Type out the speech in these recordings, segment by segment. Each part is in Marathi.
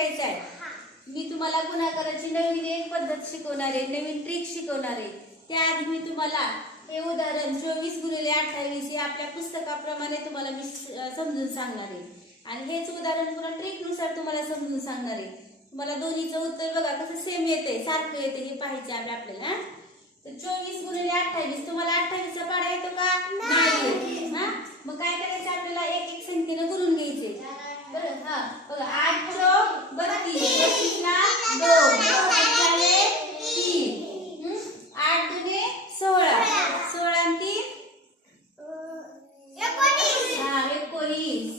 शिकायचं आहे. मी तुम्हाला गुणाकाराची नवीन एक पद्धत शिकवणार आहे नवीन ट्रिक शिकवणार आहे. त्याआधी मी तुम्हाला हे उदाहरण चोवीस गुणिले अठ्ठावीस हे आपल्या पुस्तकाप्रमाणे तुम्हाला मी समजून सांगणार आहे. आणि हेच उदाहरण पुन्हा ट्रिकनुसार तुम्हाला समजून सांगणार आहे. तुम्हाला दोन्हीचं उत्तर बघा कसं सेम येते सारखं येते हे पाहायचं आहे आपल्याला? तर चोवीस गुणिले अठ्ठावीस तुम्हाला अठ्ठावीसचा पाडा येतो का? नाही. मग काय करायचं आपल्याला एक एक संख्येनं करून घ्यायचे बरं हा बघा आठ चौक बत्तीस बत्तीसला दोन झाले तीन हं? आठ दुने सोळा सोळा आणि तीन हा एकोणीस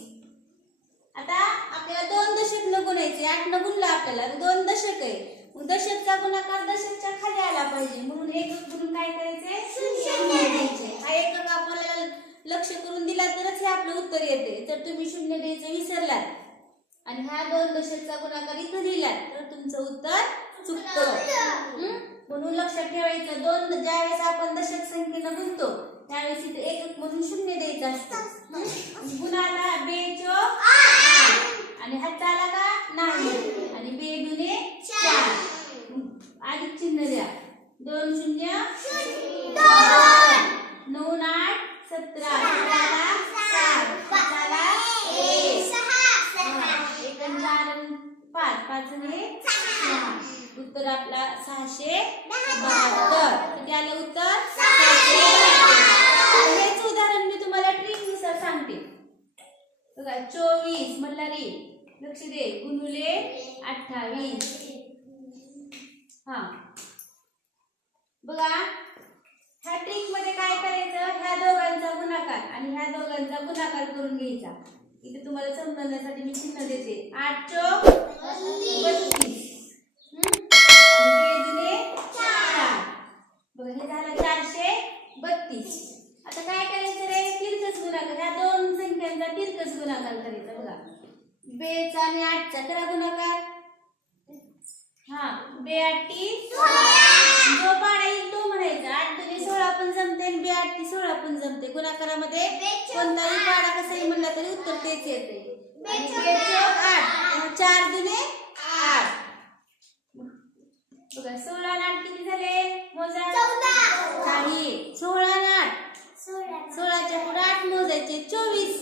आता आपल्याला दोन दशक न गुणायचे आठ न गुणला आपल्याला तर दोन दशक आहे मग दशकचा गुणाकार दशकच्या खाली आला पाहिजे म्हणून एक गुणून काय करायचे शून्य द्यायचे हा एकक आपल्याला लक्ष करून दिला तरच हे आपलं उत्तर येते. तर तुम्ही शून्य द्यायचं विसरलात आणि हा दोन दशकचा गुणाकार इथं दिलात तर तुमचं उत्तर चुकतं? म्हणून लक्षात ठेवायचं दोन ज्यावेळेस आपण दशक संख्येनं गुणतो त्यावेळेस इथे एकक म्हणून शून्य द्यायचं असतं? गुणाला बेचो आणि हात आला का नाही? आणि बे दुने चार. अधिक चिन्ह द्या. दोन शून्य. नऊ आठ. सतरा सतराला सात एक. चार पाच पाच उत्तर आपला सहाशे बहात्तर. किती आलं उत्तर? हेच उदाहरण मी तुम्हाला ट्रिकनुसार सांगते. बघा चोवीस म्हणला रे लक्ष दे गुणुले अठ्ठावीस. हा. बघा ह्या ट्रिकमध्ये काय करायचं? ह्या दोघांचा गुणाकार आणि ह्या दोघांचा गुणाकार करून घ्यायचा. इथे तुम्हाला समजण्यासाठी मी चिन्ह देते. आठ चौक बत्तीस. चार. हे झालं चारशे बत्तीस. आता काय करायचं रे? तिरकस गुणाकार. ह्या दोन संख्यांचा तिरकस गुणाकार करायचा बघा. बेचा आणि आठचा करा गुणाकार. हा बे आठी जो पाडा येईल तो म्हणायचा. आठ दुने सोळा पण जमते आणि बे आठी सोळा पण जमते. गुणाकारामध्ये कोणताही पाडा कसाही म्हणला तरी उत्तर तेच येते. आठ. चार दुने आठ. बघा सोळा आठ किती झाले? मोजा. काही. सोळा आठ. सोळाच्या पुढे आठ मोजायचे. चोवीस.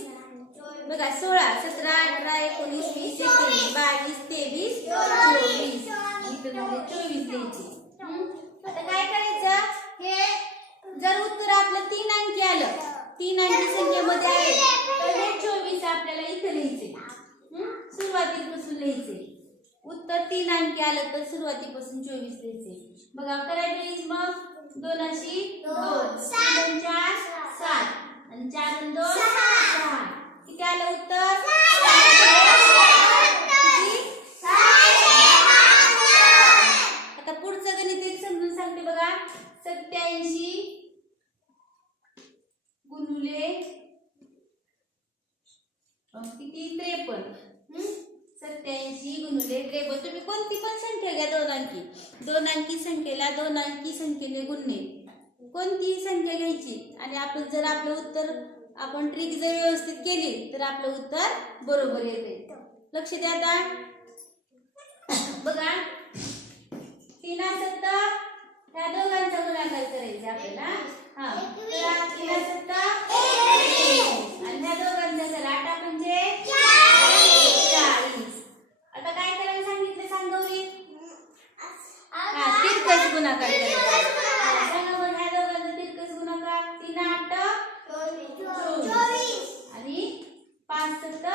बघा सोळा सतरा अठरा एकोणीस वीस एकवीस बावीस तेवीस चोवीस इथं झाले चोवीस द्यायचे? आता काय करायचं? हे जर उत्तर आपलं तीन अंकी आलं तीन अंकी संख्येमध्ये आले तर हे चोवीस आपल्याला इथं लिहायचे. हं? सुरुवातीपासून लिहायचे. उत्तर तीन अंकी आलं तर सुरुवातीपासून चोवीस लिहायचे. बघा करायचे मग. दोन अशी दोन चार सात. आणि चार दोन सहा. किती आलं उत्तर किती? आता पुढचं गणित एक समजून सांगते बघा. सत्याऐंशी गुणुले किती? त्रेपन्न. सत्याऐंशी गुणुले त्रेपन्न. तुम्ही कोणती पण संख्या घ्या दोन अंकी दोन अंकी संख्येला दोन अंकी संख्येने गुणणे. कोणती संख्या घ्यायची. आणि आपण जर आपलं उत्तर आपण ट्रिक जर व्यवस्थित केली तर आपलं उत्तर बरोबर येते. लक्ष द्या आता. बघा. तिला सत्ता ह्या दोघांचा गुणाकार करायचा आपल्याला. हा. तिला सत्ता आणि ह्या दोघांचा करा आठ म्हणजे चाळीस आता काय करायला सांगितलं सांग गौरी हा तिरकस गुणाकार करायचा सांगा बरं ह्या दोघांचा तिरकस गुणाकार तीन आठ चोवीस आणि पाच सत्त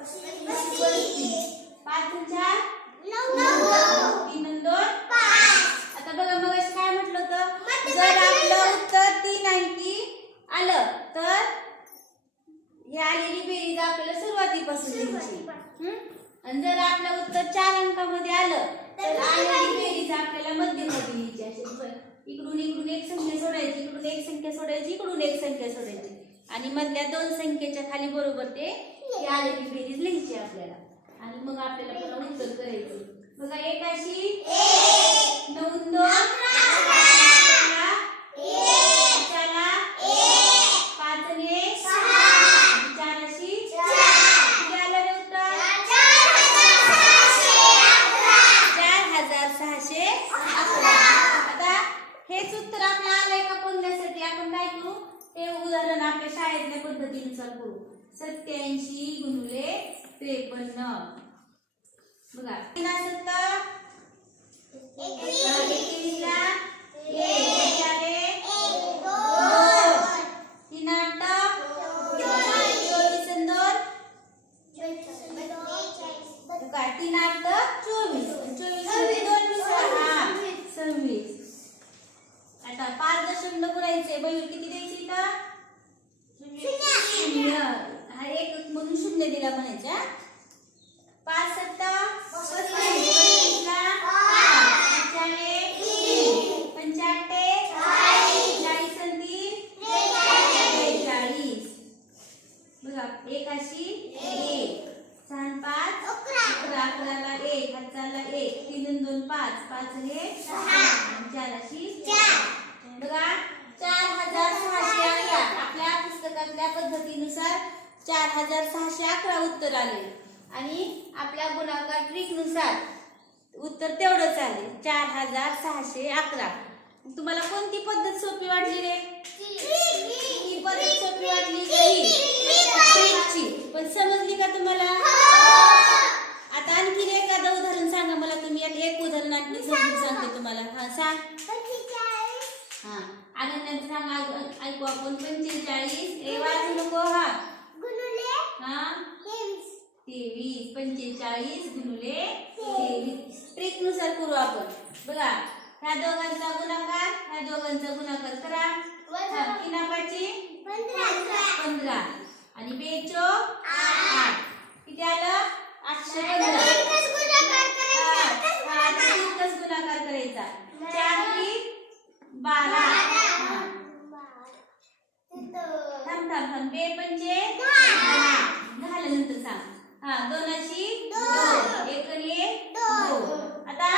पस्तीस पाच आणि चार तीन आणि दोन आता बघा मग काय म्हटलं होतं जर आपलं उत्तर तीन अंकी आलं तर ही आलेली बेरीज आपल्याला सुरुवातीपासून लिहायची? आणि जर आपलं उत्तर चार अंकामध्ये आलं तर बेरीज आपल्याला मध्यमध्ये लिहायची अशी. ब- इकडून इकडून एक संख्या सोडायची इकडून एक संख्या सोडायची इकडून एक संख्या सोडायची. आणि मधल्या दोन संख्येच्या खाली बरोबर ते आलेली बेरीज लिहायची आपल्याला. आणि मग आपल्याला उत्तर करायचं? बघा एक अशी नऊ दोन अकरा, त्याला पाच आणि एक आणि चार अशी किती आलं रे उत्तर हेच उत्तर आपलं आलंय का बघण्यासाठी आपण काय करू हे उदाहरण आपल्या शाळेतल्या पद्धतीनुसार करू सत्याऐंशी गुणुले त्रेपन्न बघा. तीन सत्तर एकवीसला. तीन आठ. चोवीस. दोन. तीन आठ चोवीस. चोवीस दोन वीस हा. सव्वीस. आता पाच दशमलव बोलायचे बहीण किती द्यायची इथं शून्य हा एक म्हणून शून्य दिला म्हणायचे हा? पाच सत्ता पस्तीसला पाच. पंचाण्णे तीन. पंच्याहत्तर चाळीस आणि तीन बेचाळीस बघा एकाशी एक सहा आणि पाच अकरा अकराला एक हाताला एक तीन आणि दोन पाच पाच हे आणि चाराशी बघा चार हजार सहाशे अकरा. आपल्या पुस्तकातल्या पद्धतीनुसार चार हजार सहाशे अकरा उत्तर आले. आणि आपल्या गुणाकार ट्रिकनुसार उत्तर तेवढंच आले. चार हजार सहाशे अकरा. तुम्हाला कोणती पद्धत सोपी वाटली रे? ही पद्धत सोपी वाटली ही? ट्रिकची. पण समजली का तुम्हाला? आता आणखीन एखादं उदाहरण सांगा मला तुम्ही. एक उदाहरण आणखी समजून सांगते तुम्हाला. हा सांग. हा. आनंदाने सांग ऐकू- आपण. पंचेचाळीस. ए वाचू नको हा. हा. तेवीस. पंचेचाळीस गुणुले तेवीस. ट्रिकनुसार करू आपण. बघा ह्या दोघांचा गुणाकार ह्या दोघांचा गुणाकार करा. किनापाची पंधरा. आणि बेचो आठ किती आलं आठशे पंधरा हा, हा, आता तितकाच गुणाकार करायचा चार ती बारा हा. थांब थांब थांब बे पंचे दहा दहाला नंतर सांग हा दोनाशी दोन एक आणि एक दोन आता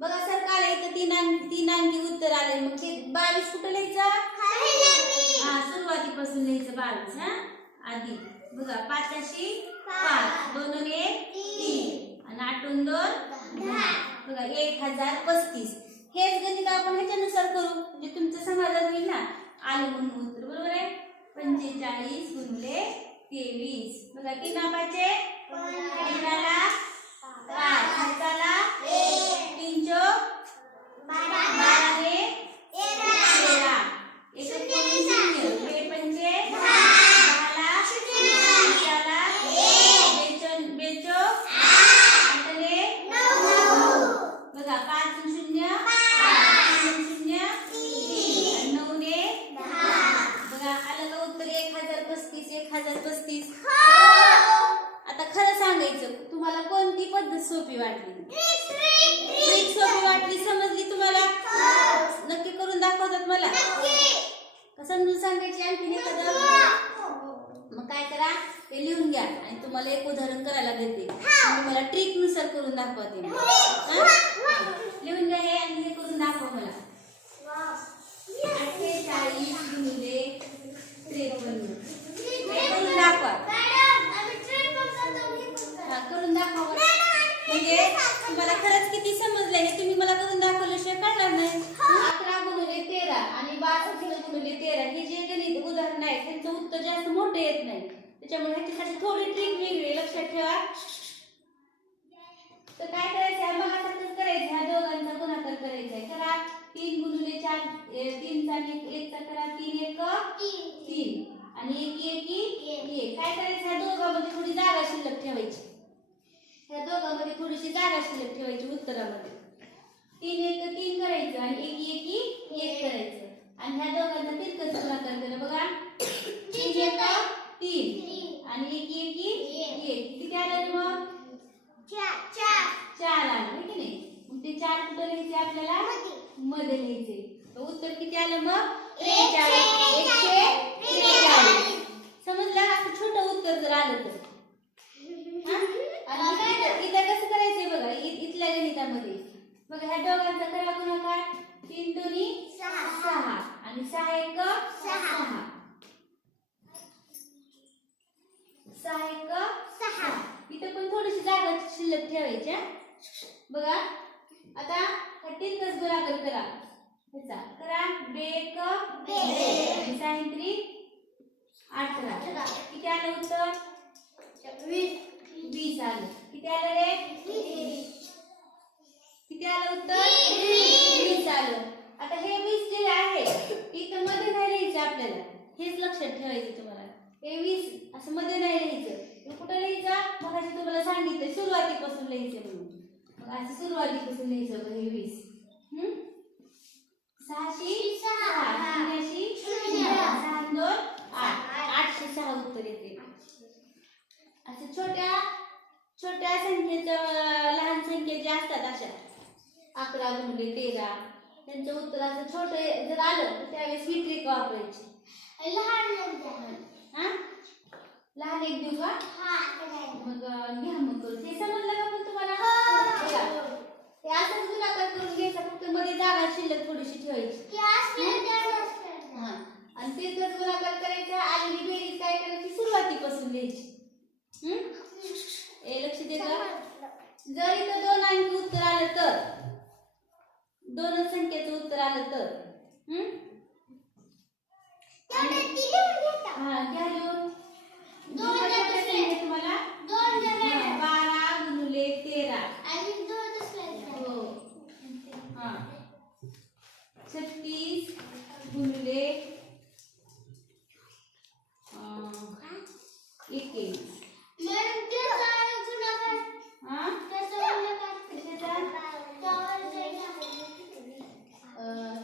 बघा सर काल इथं तीन अंक तीन अंकी उत्तर आले मग ते बावीस कुठं लिहायचं हा लिहायचं बावीस हा? आधी. बघा पाचाशी पाच. दोन एक तीन. आणि आठून दोन बघा एक हजार पस्तीस. हेच गणित आपण ह्याच्यानुसार करू. म्हणजे तुमचं समाधान होईल ना? आलं म्हणून उत्तर बरोबर आहे? पंचेचाळीस गुणले तेवीस. बघा तीन नापाचे पंधराला पाच. हाताला तीन चोक बारा हे तेरा एकोणपन्नास शून्य बे पंचे दहाला पंचाला बेचो बेचो आठले बघा पाच आणि शून्य पाच आणि शून्य तीन आणि नऊ ने बघा आलं का उत्तर एक हजार पस्तीस एक हजार पस्तीस आता खरं सांगायचं तुम्हाला कोणती पद्धत सोपी वाटली. ट्रिक सोपी वाटली समजली तुम्हाला? नक्की करून दाखवतात मला. समजून सांगायची आणखी एखादं मग काय करा ते लिहून घ्या आणि तुम्हाला एक उदाहरण करायला देते. मला ट्रिकनुसार करून दाखवते. हा? लिहून घ्या हे आणि हे करून दाखव मला. अठ्ठेचाळीस गुणिले त्रेपन्न. हे करून दाखवा हा, करून दाखवा बरं. म्हणजे तुम्हाला खरंच किती समजलंय हे तुम्ही मला करून दाखवल्याशिवाय कळणार नाही अकरा गुणिले तेरा आणि बासष्ट गुणिले तेरा हे जे गणित उदाहरण आहे त्यांचं उत्तर जास्त मोठं येत नाही त्याच्यामुळे ह्याच्यासाठी थोडी ट्रिक वेगळी लक्षात ठेवा. तर काय करायचं आहे मगासारखंच करायचं ह्या दोघांचा गुणाकार करायचा आहे करा. तीन गुणिले चार ए, तीनचा आणि एक एकचा करा. तीन एक तीन. आणि एक एक एक. काय करायचं? ह्या दोघांमध्ये थोडी जागा शिल्लक ठेवायची. ह्या दोघांमध्ये थोडीशी जागा शिल्लक ठेवायची उत्तरामध्ये. तीन एक तीन करायचं आणि एक एक एक करायचं. आणि ह्या दोघांचा तिरकस गुणाकार केला बघा. तीन. आणि एक एक एक किती आलं रे मग? चार. आलं है की नाही? मग ते चार कुठं लिहायचे आपल्याला? मध्ये. लिहायचे. तर उत्तर किती आलं मग? एकशे समजलं? असं छोटं उत्तर जर आलं तर. इथं- कसं करायचंय बघा? इथल्या गणितामध्ये. बघा ह्या दोघांचा करा गुणाकार तीन दोन्ही सहा. आणि सहा एक सहा. सहा. एक सहा. इथं पण थोडीशी जागा शिल्लक ठेवायची. बघा. आता हा तिरकस गुणाकार करा? ह्याचा. करा. बेक. बे. सायंत्री अठरा. किती आलं उत्तर? वीस आलं. किती आलं रे? किती आलं उत्तर? वीस. आलं. आता हे वीस जे आहे इथं मध्ये नाही लिहायचं आपल्याला. हेच लक्षात ठेवायचं तुम्हाला. हे वीस. असं मध्ये नाही कुठं लिहायचा? मग तुम्हाला सांगितलं सुरुवातीपासून लिहायचं म्हणून. मग असं सुरुवातीपासून लिहायचं होतं हे वीस. हम्म? सहाशे सहा. दोन आठ. आठशे सहा उत्तर येते. असं छोट्या छोट्या संख्येच्या लहान संख्या ज्या असतात अशा अकरा गुणले तेरा त्यांचं उत्तर असं छोटे जर आलं तर त्यावेळेस ही ट्रिक वापरायची. लहान लहान एक देऊ का मग घ्या मग करून. ते समजलं का पण तुम्हाला? हो. बघा. ते असंच गुणाकार करून घ्यायचा फक्त मध्ये जागा शिल्लक थोडीशी ठेवायची. हा. आणि ते जर गुणाकार करायचा आलेली बेरीज काय करायची सुरुवातीपासून लिहायची हम्म? ए लक्ष दे गं. जर इथं दोन अंकी उत्तर आलं तर? दोनच संख्येचं उत्तर आलं तर? हम्म? हा घ्या लिहून. तुम्हाला बारा गुणुले तेरा. हो. हा. छत्तीस गुणुले एकवीस हा?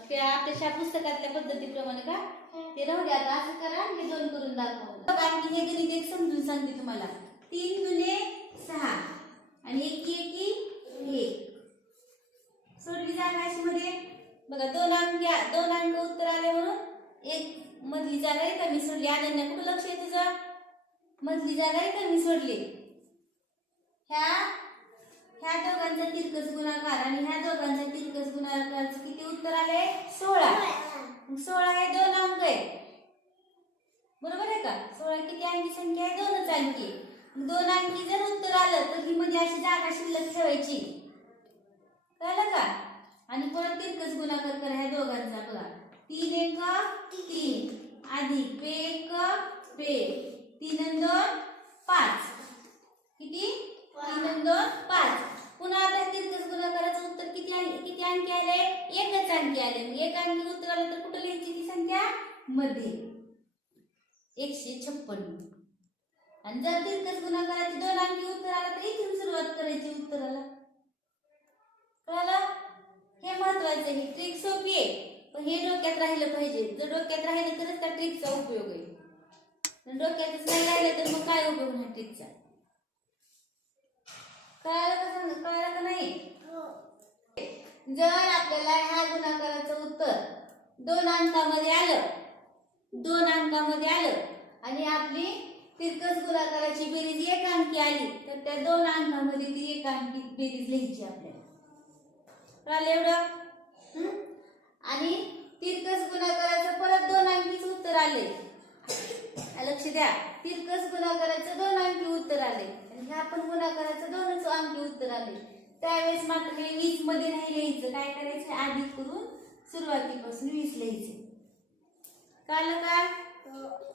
त्या आपल्या पुस्तकातल्या पद्धतीप्रमाणे का? ते राहू द्या आता असं करा हे दोन करून दाखवा कारण की हे गणित एक समजून सांगते तुम्हाला. तीन दुने सहा आणि एक एक एक सोडली जागा अशी मध्ये बघा दोन अंक घ्या. दोन अंक उत्तर आले म्हणून एक मधली जागा आहे का मी सोडली. अनन्या कुठं लक्ष आहे तुझं? मधली जागा आहे का मी सोडली. ह्या ह्या दोघांचा तिरकस गुणाकार आणि ह्या दोघांचा तिरकस गुणाकाराचं किती उत्तर आले सोळा. सोळा हे दोन अंक आहे बरोबर आहे का? सोळा किती अंकी संख्या आहे? दोनच अंकी दोन अंकी जर उत्तर आलं तर ही मध्ये अशी जागा शिल्लक ठेवायची. कळलं का? आणि परत तिरकस गुणाकार करा ह्या दोघांचा बघा. तीन एक तीन. अधिक पे एक. पे तीन आणि दोन पाच किती तीन आणि दोन पाच पुन्हा आता तिरकस गुणाकाराचं उत्तर किती अंक किती अंकी आले एकच अंकी आले मग एक अंकी उत्तर आलं तर कुठं लिहायची ती संख्या मध्ये. एकशे छप्पन्न. आणि जर तिरकस गुणाकाराचे दोन अंकी उत्तर आलं तर इथून सुरुवात करायची उत्तराला. कळलं? हे महत्वाचं ही ट्रिक सोपी आहे. पण हे डोक्यात राहिलं पाहिजे. जर डोक्यात राहिलं तरच त्या ट्रिकचा उपयोग आहे. डोक्यातच नाही राहिलं तर मग काय उपयोग नाही ट्रिकचा कळालं का सांग कळालं का नाही? जर आपल्याला ह्या गुणाकाराचं उत्तर दोन अंकामध्ये आलं दोन अंकामध्ये आलं. आणि आपली तिरकस गुणाकाराची बेरीज एक अंकी आली. तर त्या दोन अंकामध्ये ती एक अंकी बेरीज लिहायची आपल्याला. कळालं एवढं? आणि तिरकस गुणाकाराचं परत दोन अंकीच उत्तर आले लक्ष द्या. तिरकस गुणाकाराचं दोन अंकी उत्तर आले आणि ह्या पण गुणाकाराचं दोनच अंकी उत्तर आले त्यावेळेस मात्र हे वीसमध्ये नाही लिहायचं. काय करायचं? अधिक करून सुरुवातीपासून वीस लिहायचं. काय काय?